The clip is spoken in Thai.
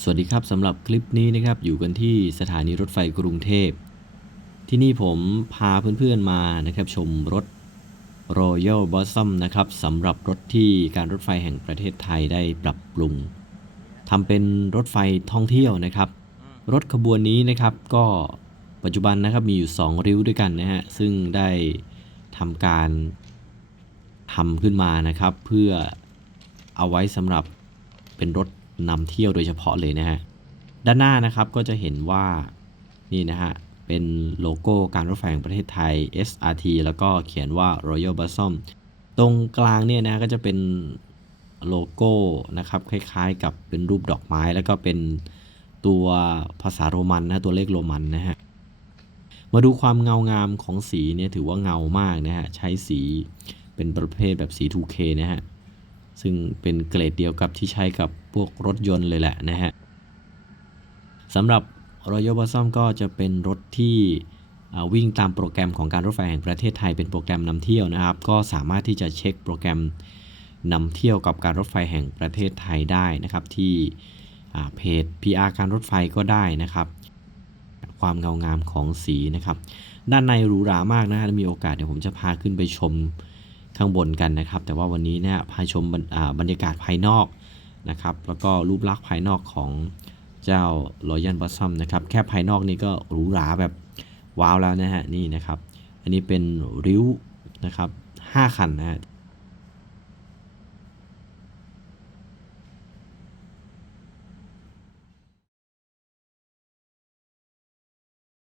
สวัสดีครับสำหรับคลิปนี้นะครับอยู่กันที่สถานีรถไฟกรุงเทพ ที่นี่ผมพาเพื่อนๆมานะครับชมรถ Royal Blossom นะครับสำหรับรถที่การรถไฟแห่งประเทศไทยได้ปรับปรุงทำเป็นรถไฟท่องเที่ยวนะครับ รถขบวนนี้นะครับก็ปัจจุบันนะครับมีอยู่ 2 ริ้วด้วยกันนะฮะซึ่งได้ทำการทำขึ้นมานะครับ เพื่อเอาไว้สำหรับเป็นรถ นำเที่ยวโดยเฉพาะเลยนะฮะ ด้านหน้านะครับก็จะเห็นว่านี่นะฮะ เป็นโลโก้การรถไฟแห่งประเทศไทย SRT แล้วก็เขียนว่า Royal Blossom ตรงกลางเนี่ยนะก็จะเป็นโลโก้นะครับคล้ายๆ กับเป็นรูปดอกไม้แล้วก็เป็นตัวภาษาโรมันนะตัวเลขโรมันนะฮะมาดูความเงางามของสีเนี่ยถือว่าเงามากนะฮะใช้สีเป็นประเภทแบบสี 2K นะฮะ ซึ่งเป็นเกรดเดียวกับที่ใช้กับพวกรถยนต์เลยแหละนะฮะสำหรับ Royal Blossom ก็จะเป็นรถที่วิ่งตามโปรแกรมของการรถไฟแห่งประเทศไทยเป็นโปรแกรมนำเที่ยวนะครับ ก็สามารถที่จะเช็คโปรแกรมนำเที่ยวกับการรถไฟแห่งประเทศไทยได้นะครับ ที่เพจ PR การรถไฟก็ได้นะครับ ความเงางามของสีนะครับ ด้านในหรูหรามากนะฮะมีโอกาสเดี๋ยวผมจะพาขึ้นไปชม ข้างบนกันนะครับ แต่ว่าวันนี้เนี่ยพาชมบรรอ่าบรรยากาศภายนอกนะครับ แล้วก็รูปลักษณ์ภายนอกของเจ้า r o ย a l Blossom นะครับ แค่ภายนอกนี่ก็หรูหราแบบว้าวแล้วนะฮะ นี่นะครับ อันนี้เป็นริ้วนะครับ 5 คันนะฮะ